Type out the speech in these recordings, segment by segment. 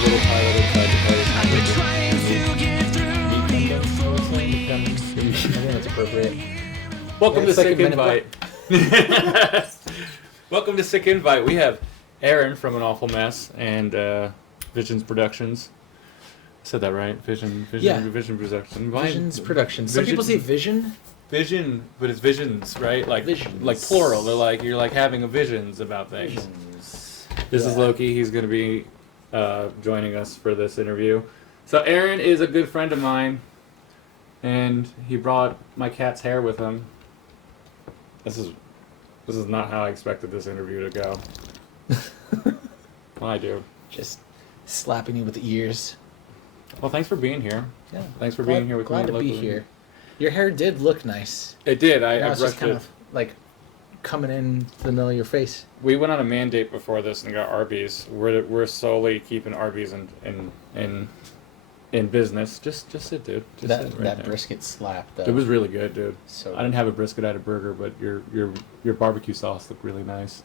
little pilot inside the I've been place. trying to get through to you for I weeks. think that's appropriate. Welcome Yeah, to it's like Sick a minute Invite. Welcome to Sick Invite. We have Aaron from An Awful Mess and Visions Productions. Said that right? Vision Production. Why- Visions Productions. Some people say vision. Vision, but it's visions, right? Like Visions. like plural. They're like you're like having a visions about things. Visions. This is Yeah. Loki. He's going to be joining us for this interview. So Aaron is a good friend of mine, and he brought my cat's hair with him. This is not how I expected this interview to go. Well, I do. Just slapping you with the ears. Well, thanks for being here. Yeah. Thanks for being here with glad me. to be locally. here. Your hair did look nice. It did. I Now it's just brushed kind it. of like coming in to the middle of your face. We went on a mandate before this and got Arby's. We're solely keeping Arby's in business. Just sit, dude. Just that sit right that there. brisket slap though. It was really good, dude. so. I didn't have a brisket, I had a burger, but your barbecue sauce looked really nice.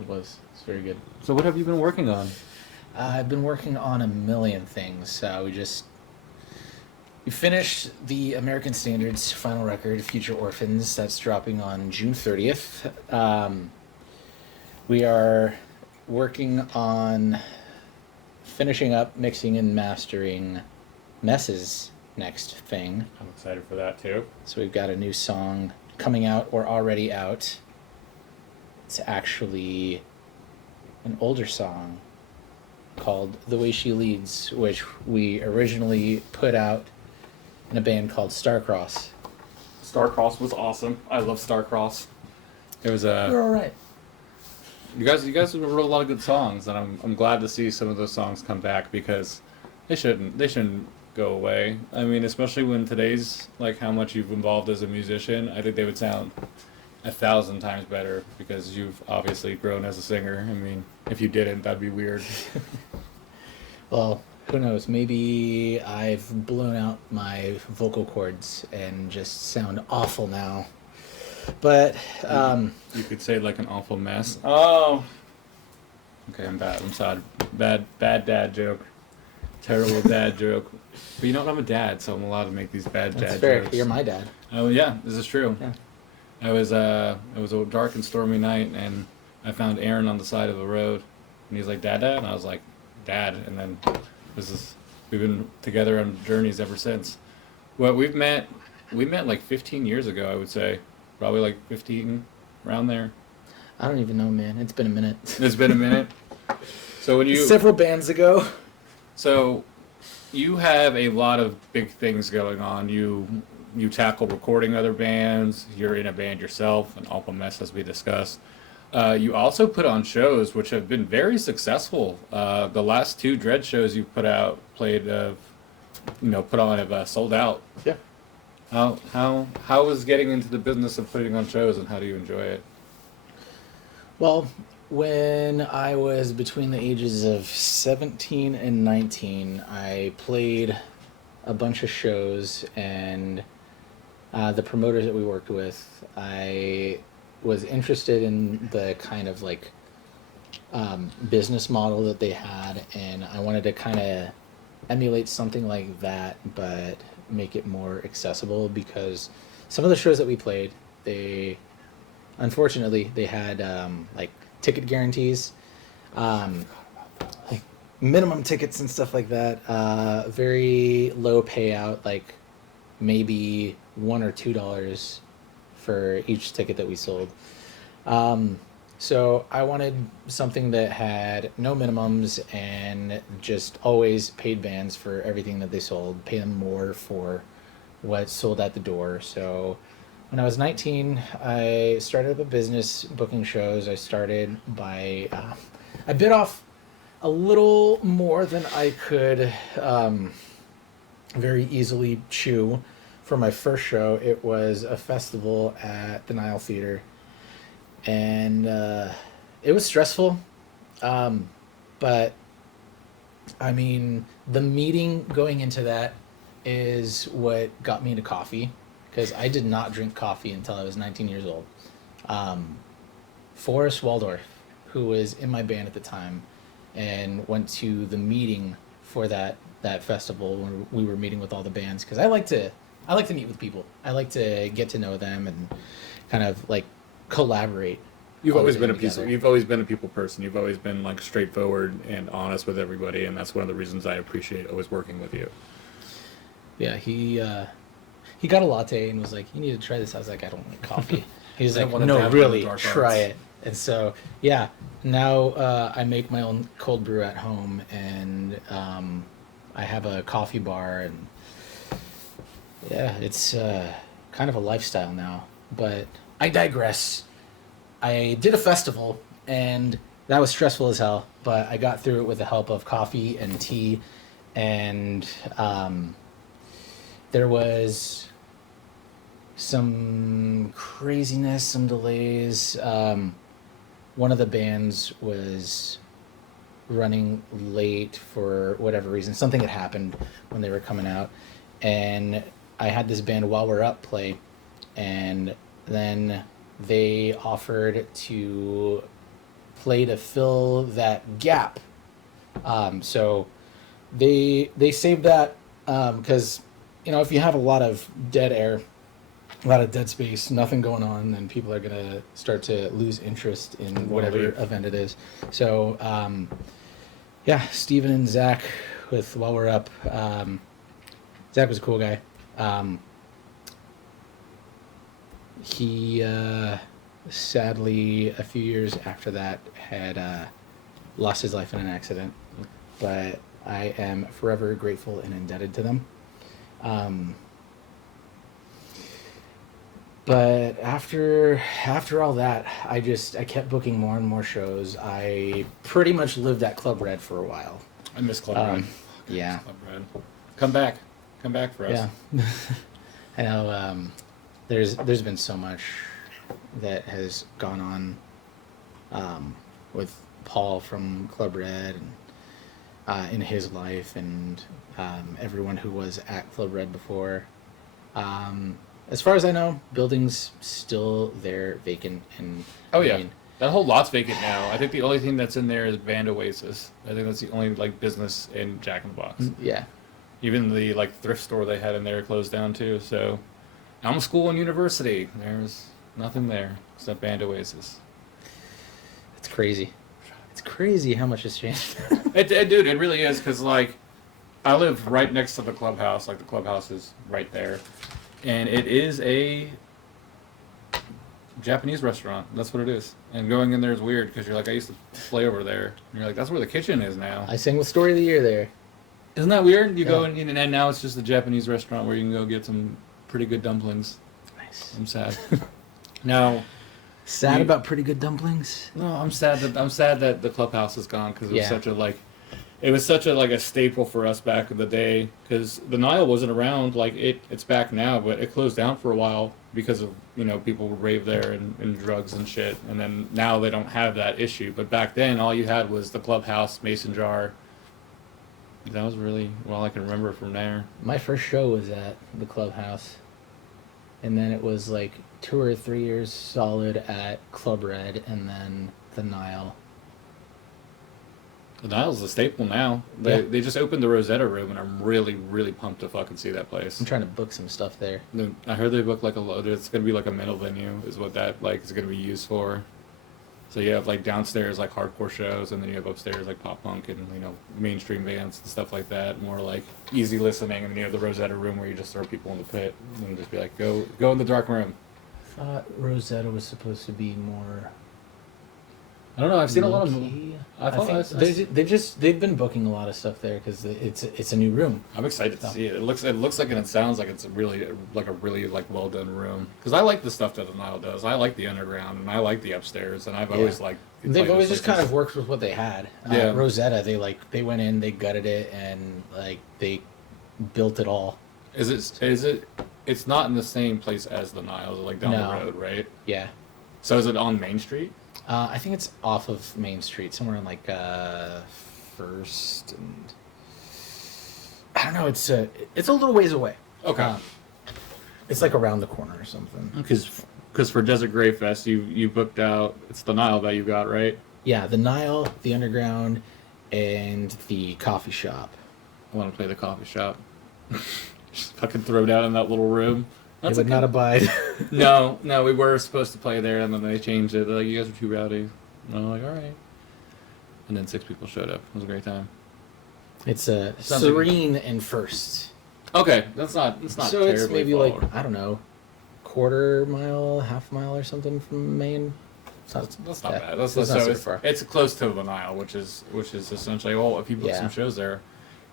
It was. It's very good. So what have you been working on? I've been working on a million things. We finished the American Standards final record, Future Orphans. That's dropping on June 30th. We are working on finishing up mixing and mastering Mess's next thing. I'm excited for that too. So we've got a new song coming out or already out. It's actually an older song called The Way She Leads, which we originally put out in a band called Starcross. Starcross was awesome. I love Starcross. It was We're all right. you guys wrote a lot of good songs, and I'm glad to see some of those songs come back because they shouldn't go away. I mean, especially when today's like how much you've evolved as a musician, I think they would sound 1,000 times better because you've obviously grown as a singer. I mean, if you didn't, that'd be weird. Well, who knows? Maybe I've blown out my vocal cords and just sound awful now. But You could say like an awful mess. Oh. Okay, I'm bad. I'm sorry. Bad dad joke. Terrible dad joke. But you know what? I'm a dad, so I'm allowed to make these bad that's dad fair. jokes. You're my dad. Oh yeah, this is true. Yeah. It was a dark and stormy night, and I found Aaron on the side of the road, and he's like, "Dad," and I was like, "Dad," and then we've been together on journeys ever since. Well, we met like 15 years ago, I would say, probably like 15, around there. I don't even know, man. It's been a minute. It's been a minute. So when you Several bands ago. So, you have a lot of big things going on. You tackle recording other bands. You're in a band yourself, an Awful Mess, as we discussed. You also put on shows which have been very successful. The last 2 Dread shows you put on have sold out. Yeah. How is getting into the business of putting on shows, and how do you enjoy it? Well, when I was between the ages of 17 and 19, I played a bunch of shows, and the promoters that we worked with, I was interested in the kind of like business model that they had, and I wanted to kind of emulate something like that, but make it more accessible, because some of the shows that we played, unfortunately, they had like ticket guarantees, like minimum tickets and stuff like that. Very low payout, like maybe $1 or $2 for each ticket that we sold. So I wanted something that had no minimums and just always paid bands for everything that they sold, pay them more for what sold at the door. So when I was 19, I started up a business booking shows. I started by, I bit off a little more than I could very easily chew. For my first show, it was a festival at the Nile Theater, and it was stressful, but I mean, the meeting going into that is what got me into coffee, because I did not drink coffee until I was 19 years old. Forrest Waldorf, who was in my band at the time, and went to the meeting for that festival when we were meeting with all the bands, because I like to meet with people. I like to get to know them and kind of like collaborate. You've all always the been way a piece. together. You've always been a people person. You've always been like straightforward and honest with everybody, and that's one of the reasons I appreciate always working with you. Yeah, he got a latte and was like, "You need to try this." I was like, "I don't like coffee." He was I like, wanna "No, dabble in the really, dark try arts." it." And so, yeah, now I make my own cold brew at home, and I have a coffee bar, and yeah, it's kind of a lifestyle now. But I digress. I did a festival, and that was stressful as hell, but I got through it with the help of coffee and tea, and there was some craziness, some delays. One of the bands was running late for whatever reason. Something had happened when they were coming out, and I had this band While We're Up play, and then they offered to play to fill that gap. So they saved that because if you have a lot of dead air, a lot of dead space, nothing going on, then people are gonna start to lose interest in whatever leave. event it is. So yeah, Steven and Zach with While We're Up. Zach was a cool guy. He sadly a few years after that had lost his life in an accident, but I am forever grateful and indebted to them. But after all that, I kept booking more and more shows. I pretty much lived at Club Red for a while. I miss Club Red. Yeah. Club Red. Come back for us. Yeah. I know there's been so much that has gone on with Paul from Club Red and in his life, and everyone who was at Club Red before. As far as I know, building's still there, vacant, and Oh yeah, that whole lot's vacant now. I think the only thing that's in there is Band Oasis. I think that's the only like business in Jack in the Box. yeah. Even the like thrift store they had in there closed down too. So, Alma School and University, there's nothing there except Band Oasis. It's crazy. It's crazy how much has changed. Dude, it really is because like I live right next to the clubhouse. Like the clubhouse is right there, and it is a Japanese restaurant. That's what it is. And going in there is weird because you're like, I used to play over there. And you're like, that's where the kitchen is now. I sang with Story of the Year there. Isn't that weird? You Yeah. go in, and now it's just a Japanese restaurant where you can go get some pretty good dumplings. Nice. I'm sad. Now, Sad You- about pretty good dumplings. no, I'm sad that the clubhouse is gone because it was Yeah. such a like, it was such a like a staple for us back in the day. Because the Nile wasn't around. Like it's back now, but it closed down for a while because of people would rave there and drugs and shit. And then now they don't have that issue. But back then, all you had was the clubhouse, Mason Jar. That was really all I can remember from there. My first show was at the clubhouse, and then it was like 2 or 3 years solid at Club Red, and then the Nile. The Nile's a staple now. Yeah. They just opened the Rosetta Room, and I'm really, really pumped to fucking see that place. I'm trying to book some stuff there. I heard they booked like it's gonna be like a metal venue, is what that like is gonna be used for. So you have like downstairs like hardcore shows, and then you have upstairs like pop punk and mainstream bands and stuff like that. More like easy listening, and then you have the Rosetta Room where you just throw people in the pit and just be like, go in the dark room. I thought Rosetta was supposed to be more. I don't know. I've seen a lot of. low-key. I thought think they've been booking a lot of stuff there because it's a new room. I'm excited to see it. It looks like and it sounds like it's a really well done room. Because I like the stuff that the Nile does. I like the underground and I like the upstairs, and I've always liked. They've always just kind of worked with what they had. Yeah. Rosetta, they went in, they gutted it, and they built it all. Is it? It's not in the same place as the Nile, like down No. the road, right? Yeah. So is it on Main Street? I think it's off of Main Street, somewhere in like First and I don't know. It's a little ways away. Okay. It's like around the corner or something. Because for Desert Grey Fest, you booked out. It's the Nile that you got, right? Yeah, the Nile, the Underground, and the coffee shop. I want to play the coffee shop. Just fucking throw down in that little room. They would not abide. No, we were supposed to play there, and then they changed it. They're like, you guys are too rowdy. And I'm like, all right. And then 6 people showed up. It was a great time. It's Sounds like Serene and First. Okay, that's not. It's not. So it's terribly maybe far. like, I don't know, quarter mile, half mile or something from Maine. That's not bad. It's That's not so super it's, far. it's close to the Nile, which is essentially, well, if you book Yeah. some shows there,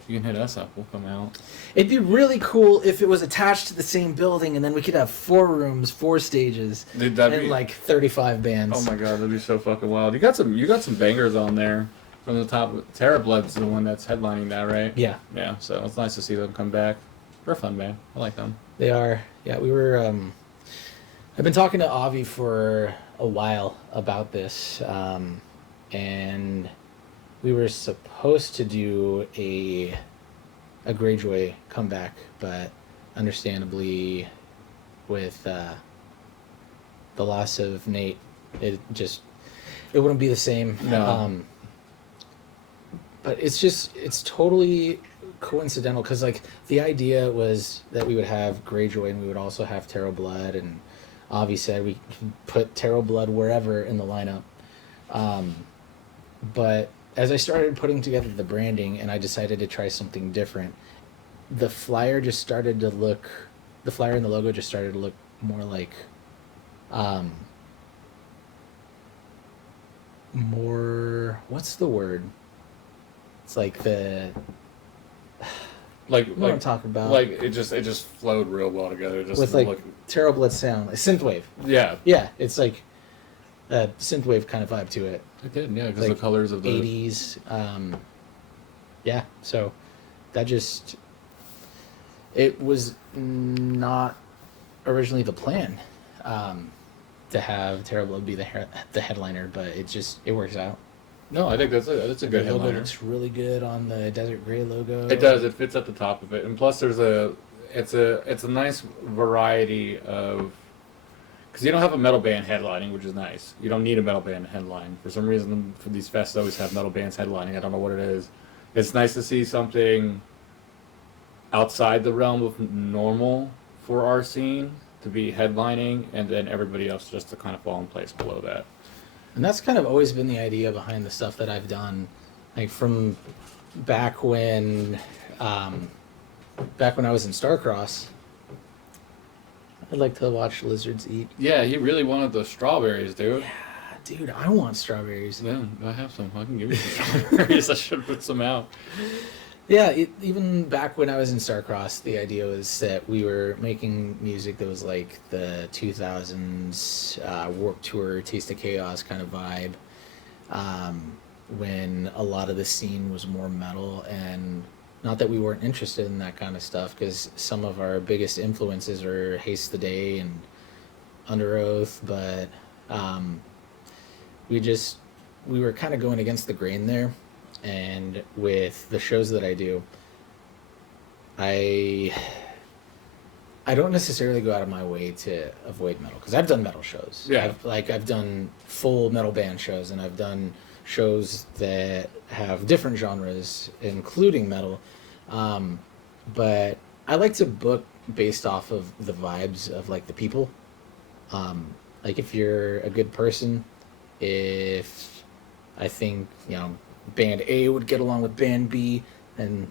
you can hit us up. We'll come out. It'd be really cool if it was attached to the same building, and then we could have 4 rooms, 4 stages, Dude, that'd and be, like 35 bands. oh my god, that'd be so fucking wild. You got some bangers on there from the top. Terra Blood's the one that's headlining that, right? Yeah, Yeah. So it's nice to see them come back. They're a fun band. I like them. they are. Yeah, we were. I've been talking to Avi for a while about this, and we were supposed to do a Greyjoy comeback, but understandably, with the loss of Nate, it wouldn't be the same. No. But it's totally coincidental because like the idea was that we would have Greyjoy and we would also have Tarot Blood, and Avi said we can put Tarot Blood wherever in the lineup. But as I started putting together the branding and I decided to try something different, the flyer and the logo just started to look more like more, what's the word? It's like the, Like, you know what I'm like, talking about? like it just flowed real well together. Just with like look, Tarot Blood sound, like synthwave. yeah, Yeah, it's like a synthwave kind of vibe to it. it did. Yeah, because Like the colors of the 80s. Yeah, so that just, it was not originally the plan to have Tarot Blood be the headliner, but it works out. No, I think that's a good The logo headliner. looks really good on the Desert Grey logo. It does. It fits at the top of it, and plus it's a nice variety of, because you don't have a metal band headlining, which is nice. You don't need a metal band headline. For some reason, for these fests always have metal bands headlining. I don't know what it is. It's nice to see something outside the realm of normal for our scene to be headlining, and then everybody else just to kind of fall in place below that. And that's kind of always been the idea behind the stuff that I've done, like from back when I was in Starcross. I'd like to watch lizards eat. Yeah, he really wanted those strawberries, dude. Ah, dude, I want strawberries. Yeah, I have some. I can give you some strawberries. I should put some out. Yeah, even back when I was in Starcross, the idea was that we were making music that was like the 2000s Warped Tour, Taste of Chaos kind of vibe, when a lot of the scene was more metal, and not that we weren't interested in that kind of stuff, because some of our biggest influences are Haste the Day and Under Oath, but we were kind of going against the grain there. And with the shows that I do, I don't necessarily go out of my way to avoid metal, because I've done metal shows. Yeah. I've done full metal band shows, and I've done shows that have different genres, including metal. But I like to book based off of the vibes of like the people. Like if you're a good person, if I think, band A would get along with band B, and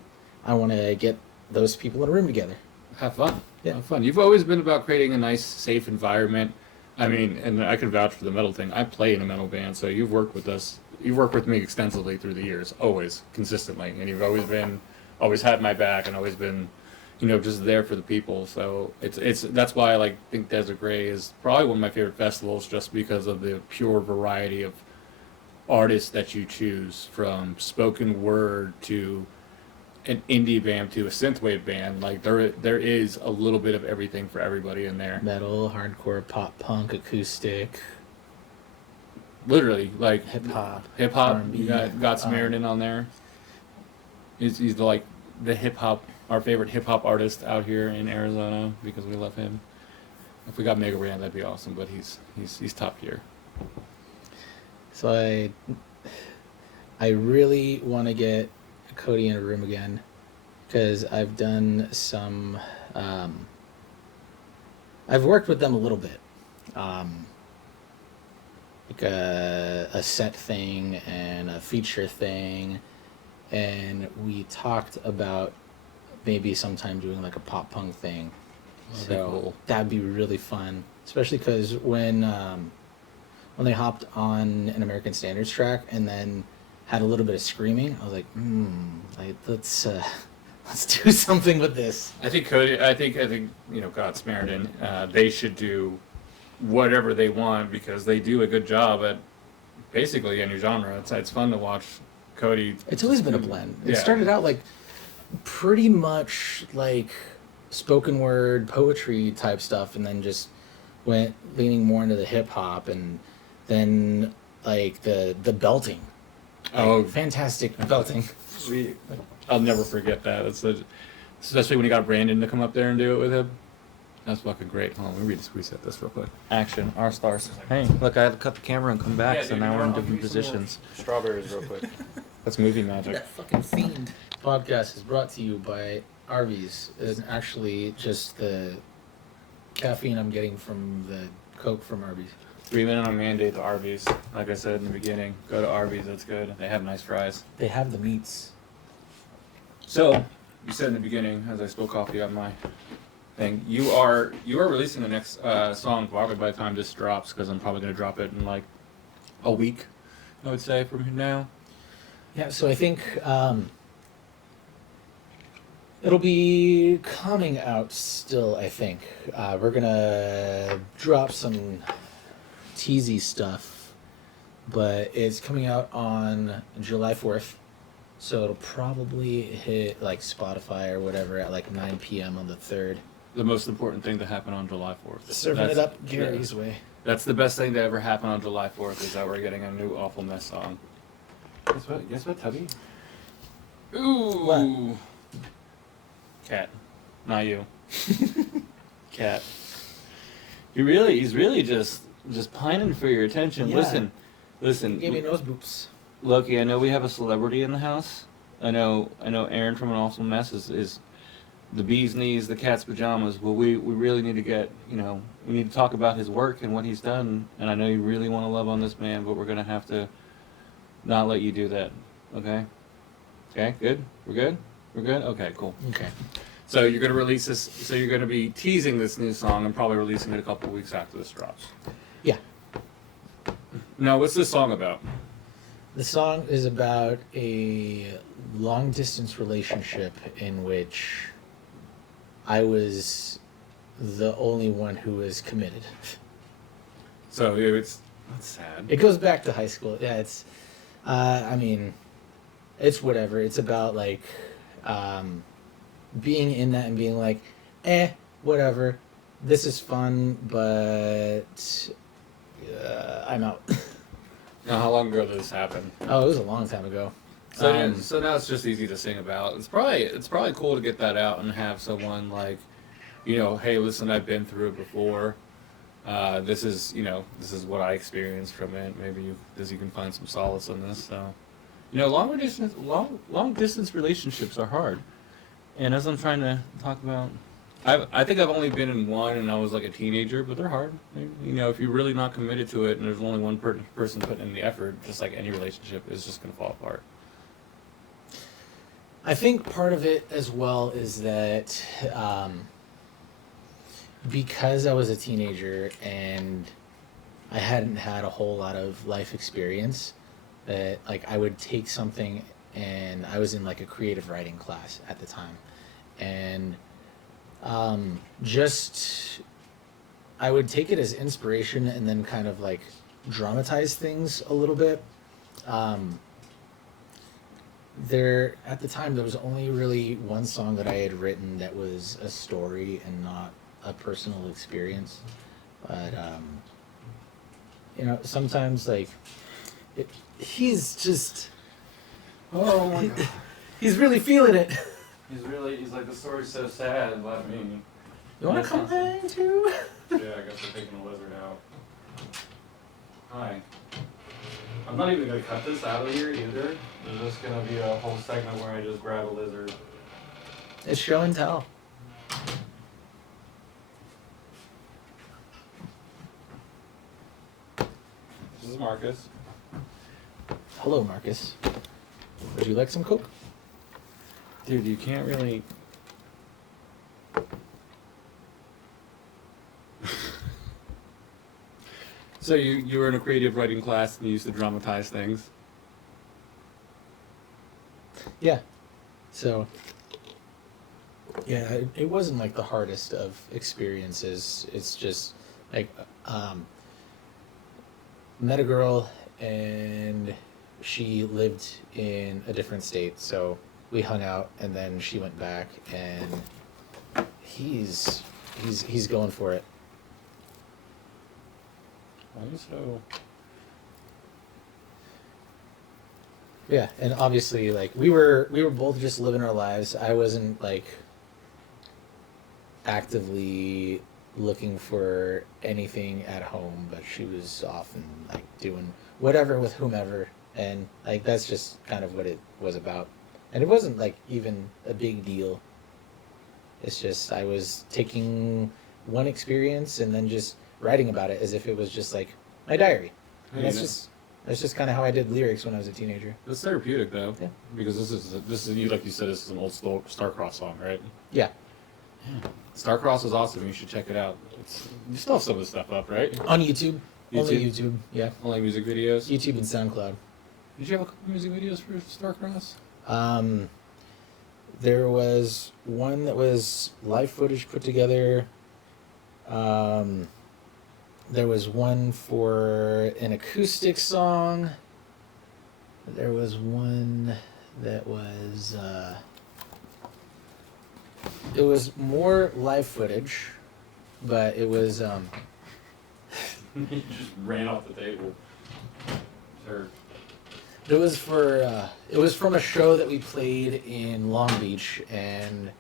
I want to get those people in a room together. Have fun. Yeah. Have fun. You've always been about creating a nice, safe environment. I mean, and I can vouch for the metal thing. I play in a metal band, so you've worked with us. You've worked with me extensively through the years, always, consistently, and you've always had my back, and always been, just there for the people. So that's why I think Desert Grey is probably one of my favorite festivals, just because of the pure variety of artists that you choose, from spoken word to an indie band to a synthwave band. Like there is a little bit of everything for everybody in there. Metal, hardcore, pop, punk, acoustic, Literally, like hip hop. R&B. You got um, Samaritan on there. He's the hip hop, our favorite hip hop artist out here in Arizona, because we love him. If we got Mega Ran, that'd be awesome, but he's top tier. So I really want to get Cody in a room again because I've done some. I've worked with them a little bit, like a set thing and a feature thing, and we talked about maybe sometime doing like a pop punk thing. That'd be So cool. that'd be really fun, especially because when they hopped on an American Standards track and then had a little bit of screaming, I was like, like let's do something with this. I think Cody. I think God Samaritan. They should do whatever they want because they do a good job at basically any genre. It's fun to watch Cody. It's always been a blend. It Yeah. started out like pretty much like spoken word poetry type stuff, and then just went leaning more into the hip hop, and then like the belting. Oh, Fantastic belting. sweet. I'll never forget that. Especially when he got Brandon to come up there and do it with him. That's fucking great. Hold on, let me reset this real quick. Action, our stars. Hey, look, I had to cut the camera and come back, so now we're in different positions. Strawberries real quick. That's movie magic. That fucking fiend. Podcast is brought to you by Arby's. It's actually just the caffeine I'm getting from the Coke from Arby's. 3 minute mandate to Arby's. Like I said in the beginning, go to Arby's. That's good. They have nice fries. They have the meats. So, you said in the beginning, as I spill coffee on my thing, you are releasing the next song probably by the time this drops, because I'm probably gonna drop it in like a week, I would say, from now. Yeah, so I think it'll be coming out still, I think. We're gonna drop some teasy stuff, but it's coming out on July 4th. So it'll probably hit like Spotify or whatever at like 9 p.m. on the 3rd. The most important thing to happen on July 4th. Serving it up Gary's way. That's the best thing to ever happen on July 4th is that we're getting a new Awful Mess song. Guess what, Tubby? Ooh. What? Cat. Not you. Cat. He's really just pining for your attention. Yeah. Listen. Gave me nose boops. Loki, I know we have a celebrity in the house. I know Aaron from An Awful Mess is the bee's knees, the cat's pajamas. Well, we really need to get, we need to talk about his work and what he's done. And I know you really want to love on this man, but we're going to have to not let you do that. Okay? Okay, good? We're good? We're good? Okay, cool. Okay. So you're going to release this, so you're going to be teasing this new song and probably releasing it a couple of weeks after this drops. Yeah. Now, what's this song about? The song is about a long distance relationship in which I was the only one who was committed. So that's sad. It goes back to high school. Yeah, it's, it's whatever. It's about like being in that and being like, whatever. This is fun, but I'm out. Now, how long ago did this happen? Oh, it was a long time ago. So now it's just easy to sing about. It's probably cool to get that out and have someone like, hey, listen, I've been through it before. This is what I experienced from it. Maybe you can find some solace in this. So, long distance relationships are hard. And as I'm trying to talk about, I think I've only been in one, and I was like a teenager, but they're hard. If you're really not committed to it, and there's only one person putting in the effort, just like any relationship, it's just gonna fall apart. I think part of it as well is that because I was a teenager and I hadn't had a whole lot of life experience, that like I would take something, and I was in like a creative writing class at the time, and I would take it as inspiration and then kind of like dramatize things a little bit. At the time, there was only really one song that I had written that was a story and not a personal experience. But sometimes like he's just Oh my god. he's really feeling it. He's like, the story's so sad, but I mean... You want to come hang too? Yeah, I guess we're taking the lizard out. Hi. I'm not even gonna cut this out of here either. There's just gonna be a whole segment where I just grab a lizard. It's show and tell. This is Marcus. Hello, Marcus. Would you like some Coke? Dude, you can't really. So you were in a creative writing class and you used to dramatize things. Yeah. So, yeah, it wasn't like the hardest of experiences. It's just like, met a girl and she lived in a different state. So we hung out and then she went back and he's going for it. So Yeah, and obviously, like we were both just living our lives. I wasn't like actively looking for anything at home, but she was often like doing whatever with whomever, and like that's just kind of what it was about. And it wasn't like even a big deal. It's just I was taking one experience and then just writing about it as if it was just like my diary. And that's just kind of how I did lyrics when I was a teenager. it's therapeutic though. Yeah. Because this is you like you said, this is an old Starcross song, right? Yeah. Starcross is awesome. You should check it out. You still have some of the stuff up, right? On YouTube. Only YouTube? YouTube. Yeah. Only music videos. YouTube and SoundCloud. Did you have a couple music videos for Starcross? There was one that was live footage put together. There was one for an acoustic song. There was one that was it was more live footage, but it was He just ran off the table. Sure. it was for it was from a show that we played in Long Beach, and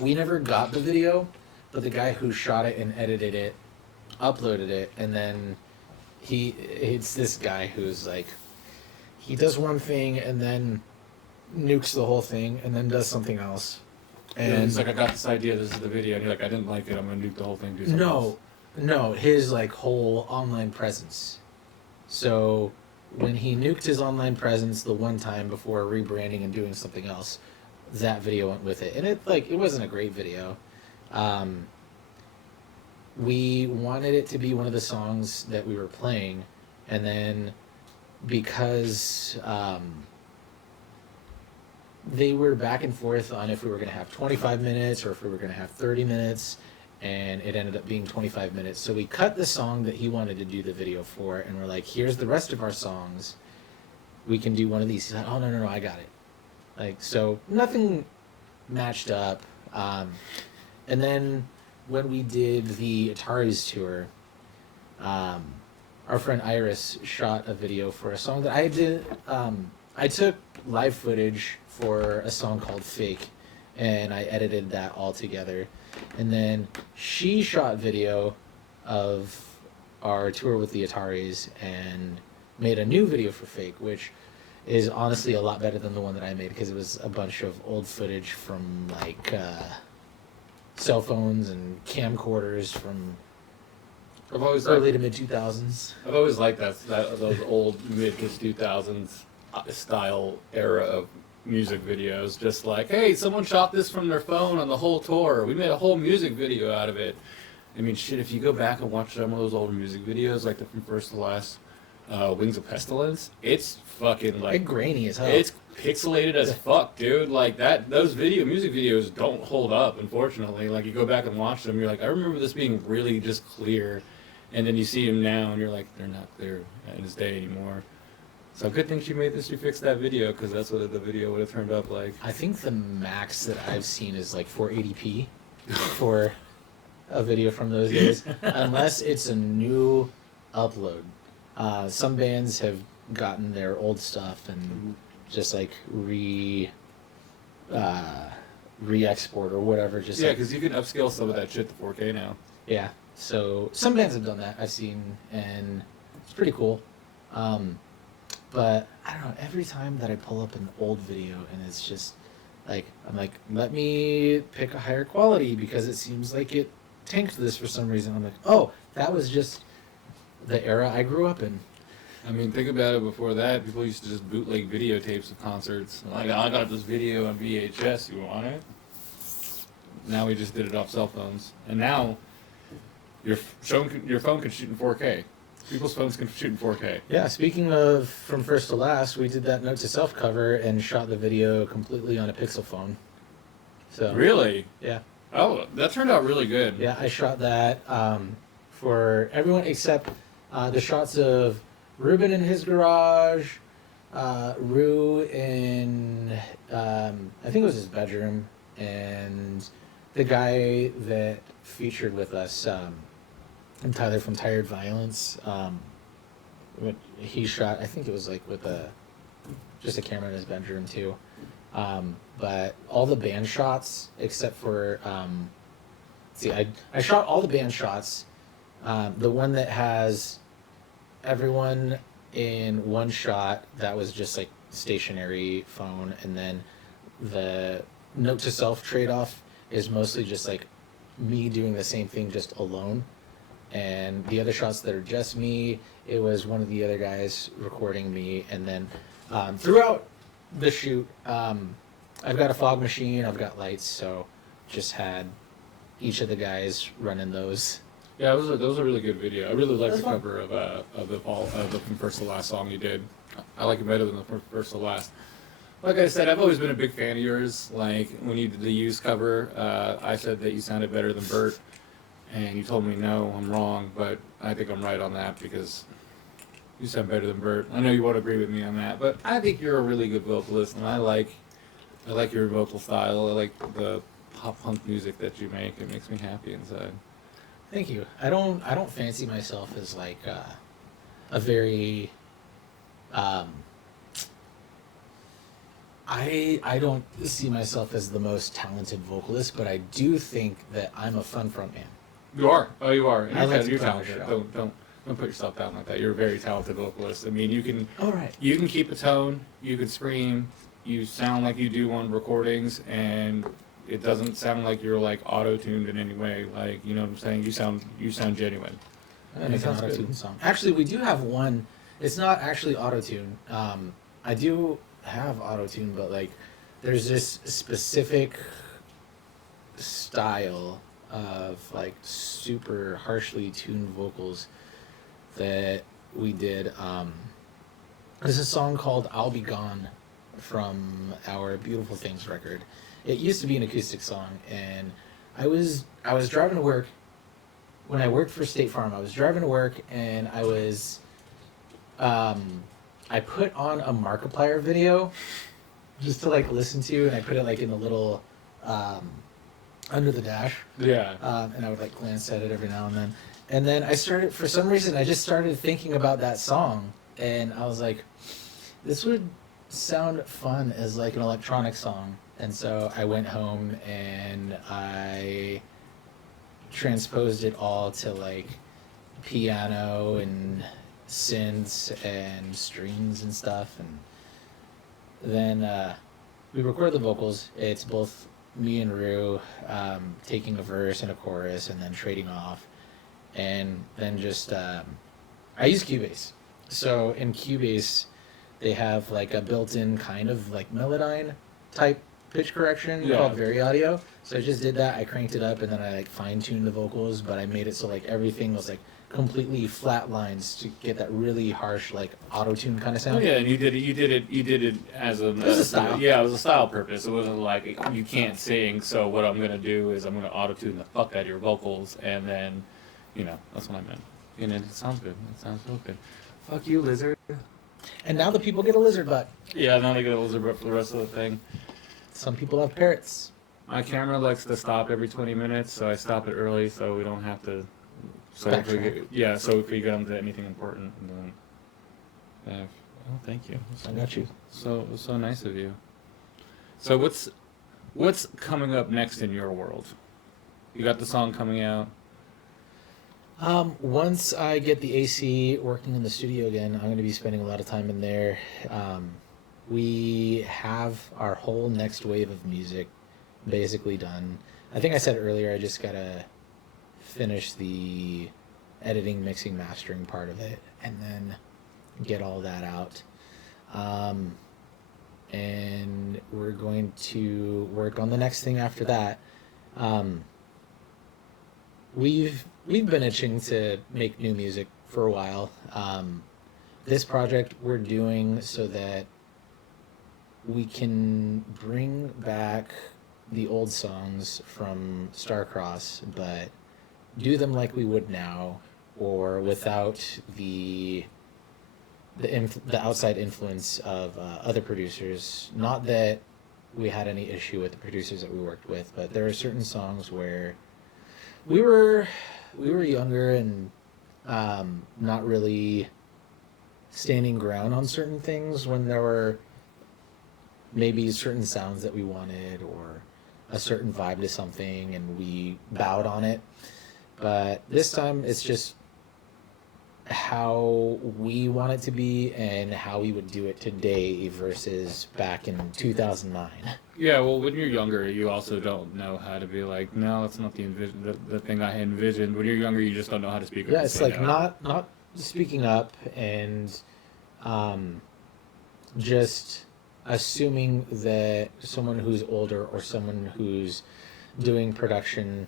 we never got the video, but the guy who shot it and edited it uploaded it, and then it's this guy who's like, he does one thing and then nukes the whole thing and then does something else. And he's like, I got this idea, this is the video, and you're like, I didn't like it, I'm gonna nuke the whole thing, do something else. no, his like whole online presence. So when he nuked his online presence the one time before rebranding and doing something else, that video went with it, and it wasn't a great video. We wanted it to be one of the songs that we were playing, and then because they were back and forth on if we were going to have 25 minutes or if we were going to have 30 minutes, and it ended up being 25 minutes. So we cut the song that he wanted to do the video for, and we're like, here's the rest of our songs. We can do one of these. He's like, oh, no, I got it. Like, so nothing matched up. And then when we did the Ataris tour, our friend Iris shot a video for a song that I did. I took live footage for a song called Fake, and I edited that all together. And then she shot video of our tour with the Ataris and made a new video for Fake, which is honestly a lot better than the one that I made, because it was a bunch of old footage from like cell phones and camcorders from I've always early to mid 2000s. I've always liked those old mid 2000s style era of music videos. Just like, hey, someone shot this from their phone on the whole tour. We made a whole music video out of it. I mean, shit, if you go back and watch some of those old music videos, like the From First to Last, Wings of Pestilence, it's fucking like Like grainy as hell. it's pixelated as fuck, dude. Like that, those music videos don't hold up, unfortunately. Like you go back and watch them, you're like, I remember this being really just clear, and then you see them now, and you're like, they're not there in this day anymore. So good thing she fixed that video, because that's what the video would have turned up like. I think the max that I've seen is like 480p for a video from those days, unless it's a new upload. Some bands have gotten their old stuff and just like re-export or whatever. Just Yeah, like, because you can upscale some of that shit to 4K now. yeah. So some bands have done that, I've seen, and it's pretty cool. But I don't know. Every time that I pull up an old video and it's just like I'm like, let me pick a higher quality because it seems like it tanked this for some reason. I'm like, oh, that was just the era I grew up in. I mean, think about it. Before that, people used to just bootleg videotapes of concerts. Like, I got this video on VHS. You want it? Now we just did it off cell phones, and now your phone can shoot in 4K. People's phones can shoot in 4K. Yeah, speaking of From First to Last, we did that Note to Self cover and shot the video completely on a Pixel phone. So Really? yeah, Oh, that turned out really good. yeah, I shot that for everyone except the shots of Ruben in his garage, Rue in I think it was his bedroom, and the guy that featured with us, and Tyler from Tired Violence. He shot, I think it was like with just a camera in his bedroom too. But all the band shots except for I shot all the band shots. The one that has everyone in one shot, that was just like stationary phone, and then the Note to Self trade-off is mostly just like me doing the same thing just alone. And the other shots that are just me, it was one of the other guys recording me. And then throughout the shoot, I've got a fog machine, I've got lights, so just had each of the guys running those. Yeah, that was a really good video. I really like That's the fun. cover of the From First to Last song you did. I like it better than the From First to Last. Like I said, I've always been a big fan of yours. Like when you did the Used cover, I said that you sounded better than Bert, and you told me no, I'm wrong, but I think I'm right on that because you sound better than Bert. I know you won't agree with me on that, but I think you're a really good vocalist, and I like your vocal style. I like the pop punk music that you make. It makes me happy inside. Thank you. I don't fancy myself as like a very I don't see myself as the most talented vocalist, but I do think that I'm a fun frontman. You are. Oh, you are. And I like to you're put on a talented. show. Don't put yourself down like that. You're a very talented vocalist. I mean, you can All right. you can keep a tone. You can scream. You sound like you do on recordings, and it doesn't sound like you're like auto-tuned in any way. Like, you know what I'm saying? You sound genuine. I make an sounds auto-tune good. song. Actually, we do have one. It's not actually auto-tune. I do have auto-tune, but like, there's this specific style of like super harshly tuned vocals that we did. There's a song called "I'll Be Gone" from our Beautiful Things record. It used to be an acoustic song, and I was driving to work when I worked for State Farm. I was driving to work, and I was I put on a Markiplier video just to like listen to, and I put it like in the little under the dash, Yeah. and I would like glance at it every now and then. And then I started, for some reason, I just started thinking about that song, and I was like, this would sound fun as like an electronic song. And so I went home and I transposed it all to like piano and synths and strings and stuff, and then we record the vocals. It's both me and Rue taking a verse and a chorus and then trading off, and then just I use Cubase. So in Cubase they have like a built-in kind of like Melodyne type pitch correction called Very Audio. So I just did that. I cranked it up, and then I like fine-tuned the vocals, but I made it so like everything was like completely flat lines to get that really harsh like auto-tune kind of sound. Oh yeah, and you did it as a was a style. Yeah, it was a style purpose. It wasn't like you can't sing, so what I'm gonna do is I'm gonna auto-tune the fuck out of your vocals, and then, you know, that's what I meant. And it sounds good. It sounds so good. Fuck you, lizard. And now the people get a lizard butt. Yeah, now they get a lizard butt for the rest of the thing. Some people have parrots. My camera likes to stop every 20 minutes, so I stop it early so we don't have to. So if we get, so if we get onto anything important, then. Oh, thank you. I got you. So nice of you. So what's coming up next in your world? You got the song coming out. Once I get the AC working in the studio again, I'm going to be spending a lot of time in there. We have our whole next wave of music basically done. I think I said earlier, I just got to finish the editing, mixing, mastering part of it, and then get all that out. And we're going to work on the next thing after that. We've been itching to make new music for a while. This project we're doing so that we can bring back the old songs from Starcross, but do them like we would now, or without the outside influence of other producers. Not that we had any issue with the producers that we worked with, but there are certain songs where we were younger and not really standing ground on certain things when there were maybe certain sounds that we wanted or a certain vibe to something, and we bowed on it. But this time it's just how we want it to be and how we would do it today versus back in 2009. Yeah, well, when you're younger, you also don't know how to be like, no, that's not the thing I envisioned. When you're younger, you just don't know how to speak up. Yeah, it's like not speaking up and just assuming that someone who's older or someone who's doing production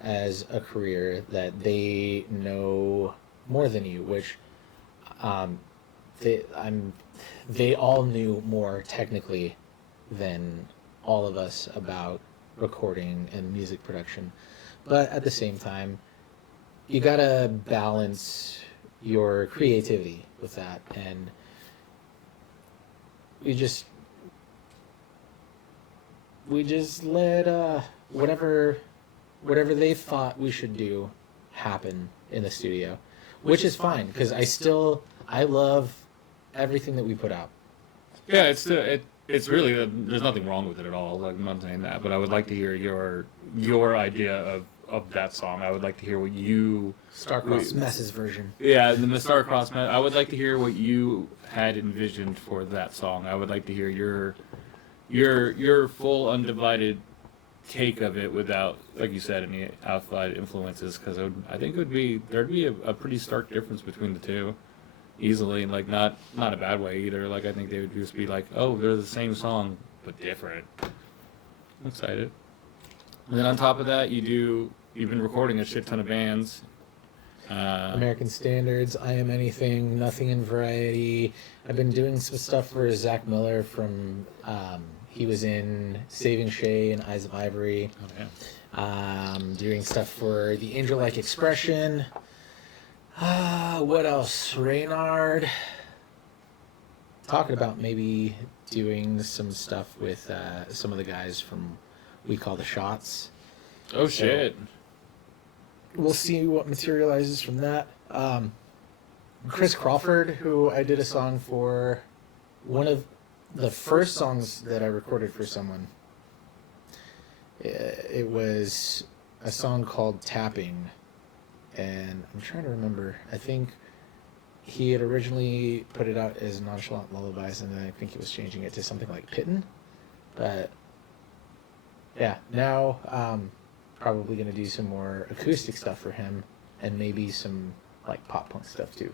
as a career, that they know more than you, which they all knew more technically than all of us about recording and music production. But at the same time, you gotta balance your creativity with that, and we just let whatever they thought we should do happen in the studio, which is fine because I love everything that we put out. Yeah, it's really there's nothing wrong with it at all. Like, I'm not saying that, but I would like to hear your idea of that song. I would like to hear what you Starcross Mess's version. Yeah, the Starcross man. I would like to hear what you had envisioned for that song. I would like to hear your full undivided take of it without, like you said, any outside influences. Because I think there'd be a pretty stark difference between the two, easily, and like not a bad way either. Like, I think they would just be like, oh, they're the same song but different. I'm excited. And then on top of that, you've been recording a shit ton of bands. American Standards, I Am Anything, Nothing in Variety. I've been doing some stuff for Zach Miller from, he was in Saving Shay and Eyes of Ivory. Oh, yeah. Doing stuff for The Angel-Like Expression. What else? Reynard. Talking about maybe doing some stuff with some of the guys from We Call the Shots. Oh, shit. We'll see what materializes from that. Chris Crawford, who I did a song for, one of the first songs that I recorded for someone. It was a song called Tapping, and I'm trying to remember. I think he had originally put it out as Nonchalant Lullabies, and then I think he was changing it to something like Pitten. But yeah, now probably going to do some more acoustic stuff for him, and maybe some like pop punk stuff too.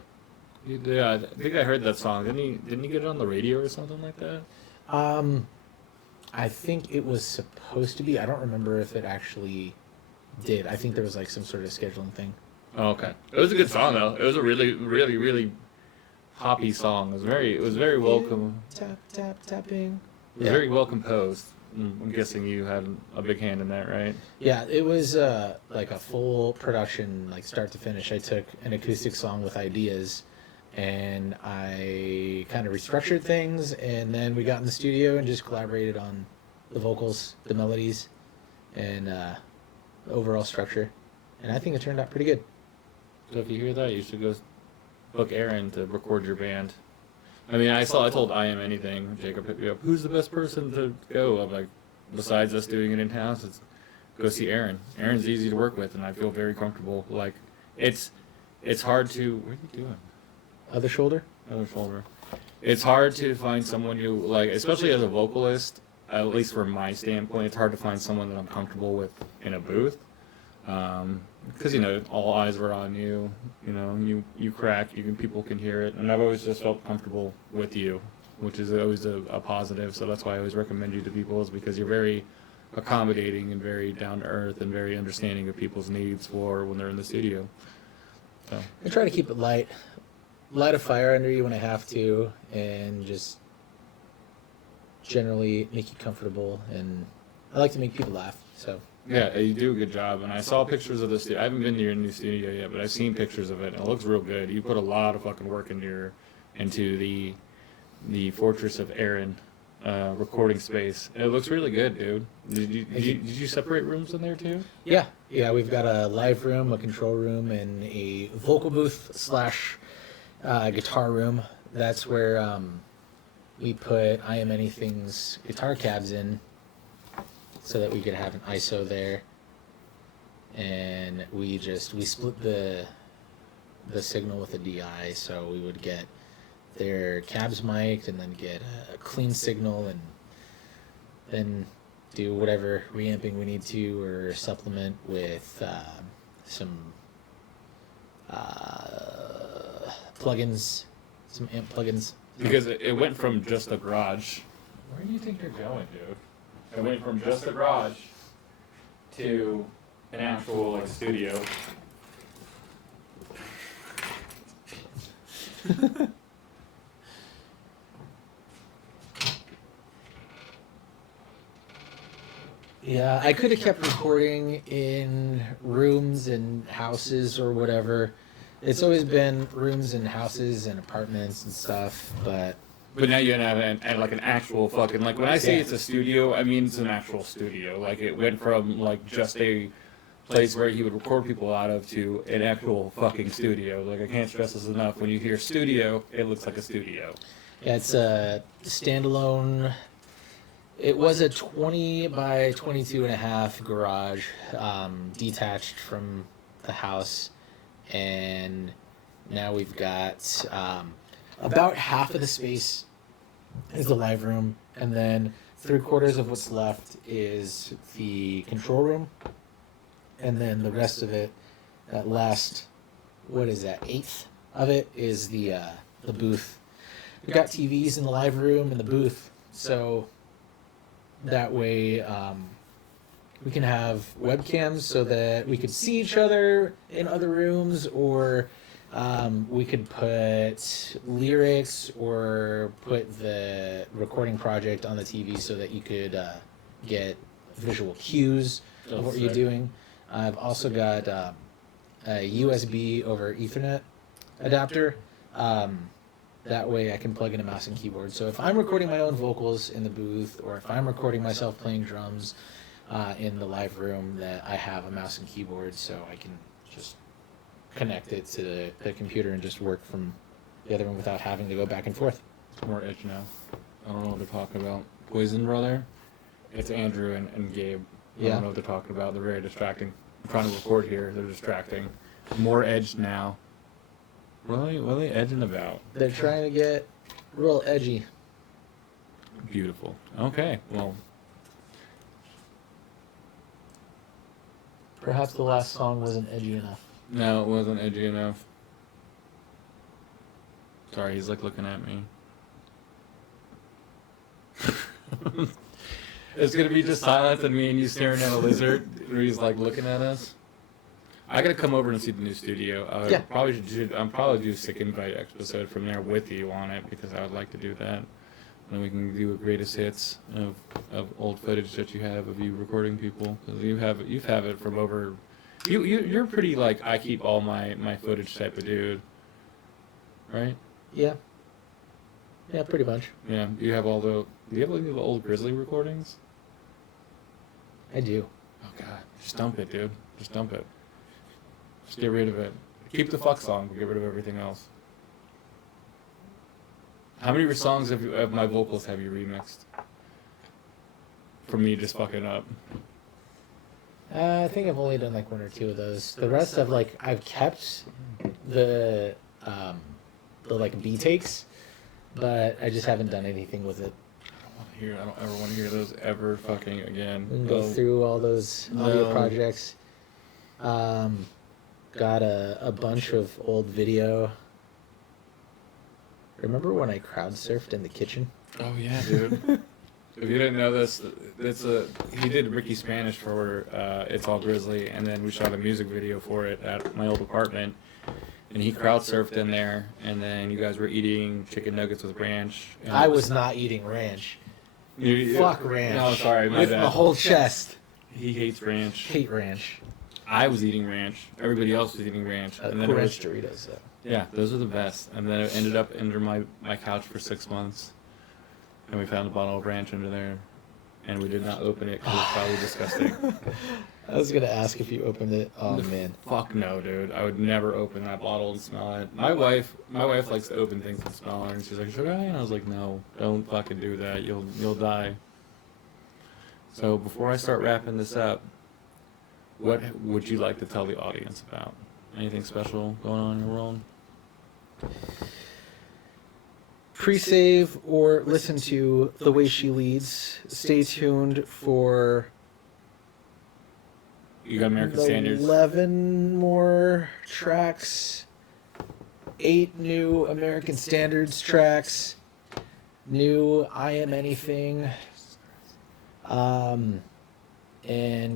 Yeah, I think I heard that song. Didn't he get it on the radio or something like that? I think it was supposed to be. I don't remember if it actually did. I think there was like some sort of scheduling thing. Oh, okay. It was a good song though. It was a really, really, really poppy song. It was very welcome. Tapping. It was very well composed. I'm guessing you had a big hand in that, right? Yeah, it was like a full production, like start to finish. I took an acoustic song with ideas, and I kind of restructured things, and then we got in the studio and just collaborated on the vocals, the melodies, and the overall structure. And I think it turned out pretty good. So if you hear that, you should go book Aaron to record your band. I mean, I told I Am Anything. Jacob hit me up. Who's the best person to go? I'm like, besides us doing it in house, it's go see Aaron. Aaron's easy to work with, and I feel very comfortable. Like, it's hard to. What are you doing? Other shoulder. Other shoulder. It's hard to find someone you like, especially as a vocalist. At least from my standpoint, it's hard to find someone that I'm comfortable with in a booth. Because all eyes were on you. You crack. People can hear it, and I've always just felt comfortable with you, which is always a positive. So that's why I always recommend you to people, is because you're very accommodating and very down to earth and very understanding of people's needs for when they're in the studio. So I try to keep it light a fire under you when I have to, and just generally make you comfortable. And I like to make people laugh. So yeah, you do a good job. And I saw pictures of the studio. I haven't been to your new studio yet, but I've seen pictures of it, and it looks real good. You put a lot of fucking work into the Fortress of Erin recording space. It looks really good, dude. Did you separate rooms in there too? yeah, we've got a live room, a control room, and a vocal booth / guitar room. That's where we put I Am Anything's guitar cabs in, so that we could have an ISO there. And we split the signal with a DI, so we would get their cabs mic'd and then get a clean signal, and then do whatever reamping we need to, or supplement with some plugins, some amp plugins. Because it went from just a garage. Where do you think you're going, dude? It went from just a garage to an actual studio. Yeah, I could have kept recording in rooms and houses or whatever. It's always been rooms and houses and apartments and stuff, but now you have like an actual fucking, like, when I say it's a studio, I mean it's an actual studio. Like, it went from like just a place where he would record people out of to an actual fucking studio. Like, I can't stress this enough. When you hear studio, it looks like a studio. yeah, it's a standalone. It was a 20 by 22 and a half garage, detached from the house, and now we've got about half of the space is the live room, and then 3/4 of what's left is the control room, and then the rest of it, that last, what is that, eighth of it, is the booth. We've got TVs in the live room and the booth, so that way we can have webcams so that we could see each other in other rooms, or we could put lyrics or put the recording project on the TV so that you could get visual cues of what you're doing. I've also got a USB over Ethernet adapter. That way I can plug in a mouse and keyboard. So if I'm recording my own vocals in the booth, or if I'm recording myself playing drums in the live room, that I have a mouse and keyboard, so I can just connect it to the computer and just work from the other one without having to go back and forth. More edge now. I don't know what they're talking about. Poison Brother? It's Andrew and Gabe. I Yeah. don't know what they're talking about. They're very distracting. I'm trying to record here. They're distracting. More edge now. What are they edging about? They're trying to get real edgy. Beautiful. Okay, well, Perhaps the last song wasn't edgy enough. no, it wasn't edgy enough. Sorry, he's like looking at me. It's gonna be just silence and me and you staring at a lizard, where he's like looking at us. I gotta come over and see the new studio. Yeah. I'm probably do a sick invite episode from there with you on it, because I would like to do that. And we can do a greatest hits of old footage that you have of you recording people, because you've have it from over. You're pretty like, I keep all my footage type of dude, right? Yeah. Yeah, pretty much. Yeah. Do you have any of the old Grizzly recordings? I do. Oh god, just dump it, dude. Just dump it. Just get rid of it. Keep the fuck song, but get rid of everything else. How many songs of my vocals have you remixed? From me just fucking up. I think I've only done like one or two of those. The rest I've kept the like B takes, but I just haven't done anything with it. I don't ever want to hear those ever fucking again. We can go through all those audio projects. Got a bunch of old video. Remember when I crowd surfed in the kitchen? Oh yeah, dude. If you didn't know this, he did Ricky Spanish for It's All Grizzly, and then we shot a music video for it at my old apartment. And he crowd surfed in there, and then you guys were eating chicken nuggets with ranch. I was not eating ranch. Fuck ranch. No, sorry, my With bad. my whole chest. He hates ranch. Hate ranch. I was eating ranch. Everybody else was eating ranch. And then Cool it Ranch was, Doritos, though. yeah, those are the best. And then it ended up under my couch for 6 months. And we found a bottle of ranch under there. And we did not open it because it's probably disgusting. I was gonna ask if you opened it. Oh man. Fuck no, dude. I would never open that bottle and smell it. My wife likes to open things and smell it, and she's like, "Should I?" And I was like, "No, don't fucking do that. You'll die." So before I start wrapping this up, what would you like to tell the audience about? Anything special going on in your world? Pre-save or listen to The Way She Leads. Stay tuned for You got American Standards. 11 more tracks. 8 new American Standards tracks. New I Am Anything. And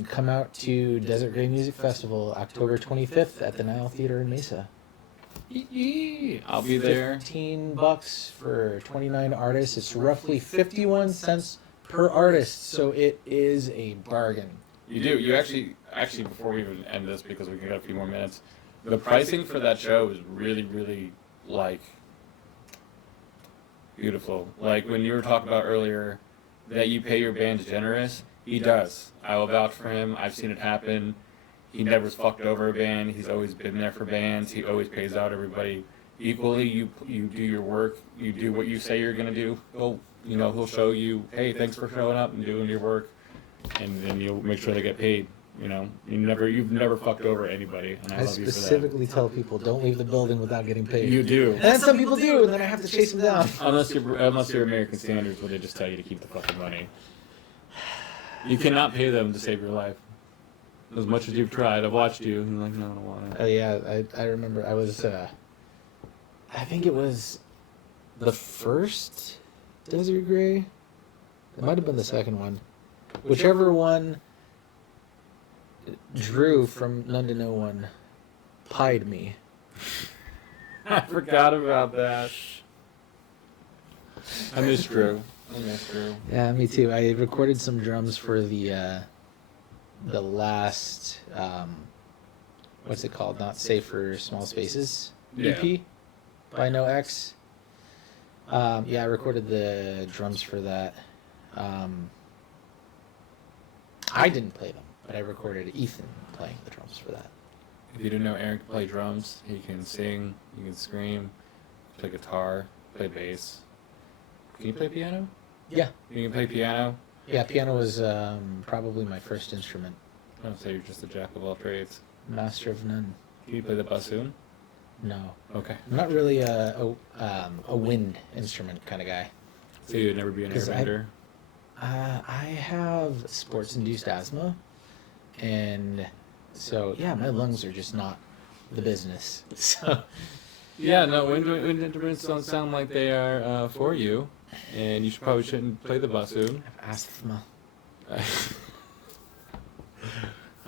come out to Desert Gray Music Festival October 25th at the Nile Theater in Mesa. I'll be there. $15 for 29 artists. It's roughly 51 cents per artist, so it is a bargain. You do. You actually before we even end this, because we can get a few more minutes, the pricing for that show is really, really like beautiful. Like when you were talking about earlier that you pay your bands generous, he does. I will vouch for him. I've seen it happen. He never's fucked over a band. He's always been there for bands. He always pays out everybody equally. You do your work. You do what you say you're gonna do. He'll show you, hey, thanks for showing up and doing your work, and then you'll make sure they get paid. You've never fucked over anybody, and I love you for that. specifically tell people don't leave the building without getting paid. You do. And then some people do, and then I have to chase them down. Unless you're American Standards, where they just tell you to keep the fucking money. You cannot pay them to save your life. As much as you've tried, I've watched you, and like, no, I don't want it. Oh yeah, I remember. I was, I think it was the first Desert Gray. It might have been the second one. Whichever one Drew from None to No One pied me. I forgot about that. I miss Drew. Yeah, me too. I recorded some drums for the last what's it called? Not Safe for Small Spaces EP by No X. Yeah, I recorded the drums for that. I didn't play them, but I recorded Ethan playing the drums for that. If you didn't know, Aaron can play drums. He can sing. He can scream. Play guitar. Play bass. Can you play piano? Yeah. You can play piano? Yeah, piano was probably my first instrument. I don't say you're just a jack of all trades. Master of none. Can you play the bassoon? No. Okay. I'm not really a wind instrument kind of guy. So you'd never be an 'Cause airbender? I have sports-induced asthma, and so yeah, my lungs are just not the business. So Yeah, no, wind instruments don't sound like they are for you, and you probably shouldn't play the bassoon. I have asthma.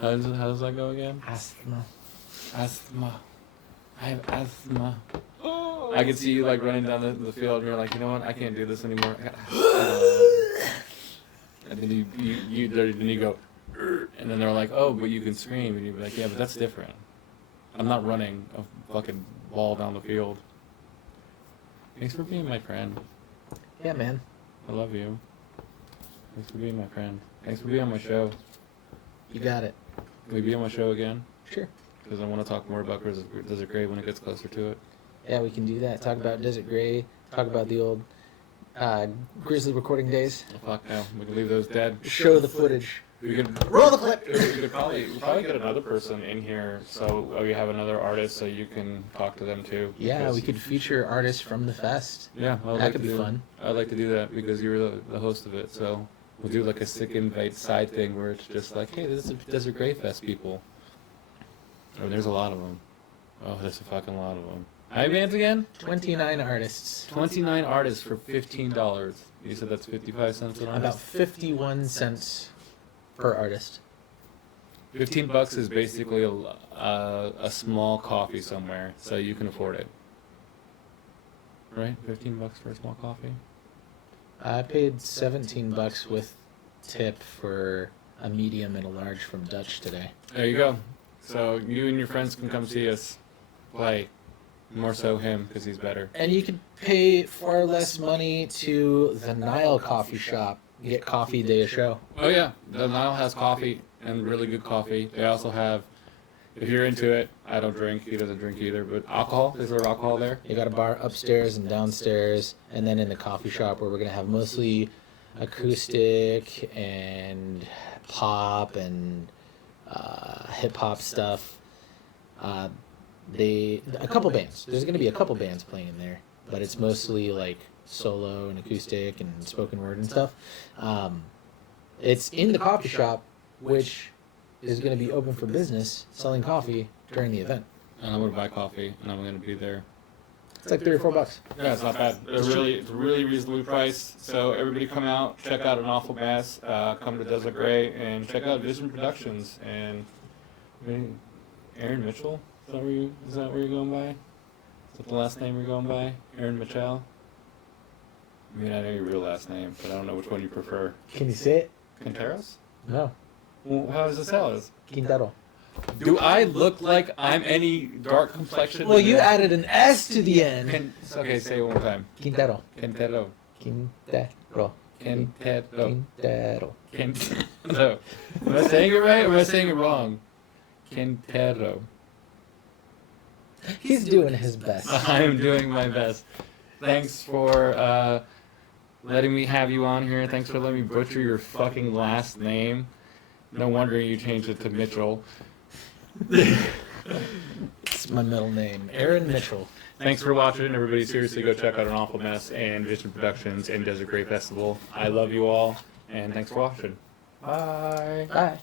How does that go again? Asthma. Asthma. I have asthma. I can see you like running down the field, and you're like, you know what? I can't do this anymore. And then you go, and then they're like, oh, but you can scream, and you'd be like, yeah, but that's different. I'm not running a fucking ball down the field. Thanks for being my friend. Yeah, man. I love you. Thanks for being my friend. Thanks for being on my show. You got it. Can we be on my show again? Sure. Because I want to talk more about Desert Gray when it gets closer to it. Yeah, we can do that. Talk about Desert Gray. Talk about the old Grizzly recording days. Oh, fuck no. We can leave those dead. Show the footage. We could Roll the clip. we could probably get another person in here, so we have another artist, so you can talk to them too. Yeah, because- we could feature artists from the fest. Yeah, That could be fun. I'd like to do that because you're the host of it. So we'll do like a sick invite side thing where it's just like, hey, this is Desert Grey Fest people. Oh, there's a lot of them. Oh, there's a fucking lot of them. How many bands again? 29 artists. 29 artists for $15. You said that's 55 cents an About artist? 51 cents per artist. $15 is basically a small coffee somewhere, so you can afford it. Right? $15 for a small coffee? I paid 17 bucks with tip for a medium and a large from Dutch today. There you go. So you and your friends can come see us play. More so him, because he's better. And you could pay far less money to the Nile Coffee Shop. Get coffee day of show. Oh yeah, the Nile has coffee and really good coffee. They also have, if you're into it, I don't drink. He doesn't drink either, but alcohol. Is there alcohol there? You got a bar upstairs and downstairs, and then in the coffee shop where we're gonna have mostly acoustic and pop and hip hop stuff. A couple bands. There's gonna be a couple bands playing in there, but it's mostly like solo and acoustic and spoken word and stuff. It's in the coffee shop, which is gonna be open for business, selling coffee during the event. And I'm gonna buy coffee, and I'm gonna be there. It's like $3 or $4. Yeah, it's not bad. It's really reasonably priced. So everybody come out, check out An Awful Mess, come to Desert Grey, and check out Vision Productions and Aaron Mitchell. Is that where you're going by? Is that the last name you're going by? Aaron Mitchell? I mean, I know your real last name, but I don't know which one you prefer. Can you say it? Quinteros? No. Well, how does it sound? Quintero. Do I look like I'm any dark complexion? Well, you added an S to the end. Okay, say it one more time. Quintero. Quintero. Quintero. Quintero. Quintero. Quintero. Am I saying it right or am I saying it wrong? Quintero. He's doing his best. I'm doing my best. Thanks for letting me have you on here. Thanks for letting me butcher your fucking last name. No wonder you changed it to Mitchell. It's my middle name, Aaron Mitchell. Thanks for watching, everybody. Seriously, go check out An Awful Mess and Vision Productions and Desert Grey Festival. I love you all, and thanks for watching. Bye. Bye.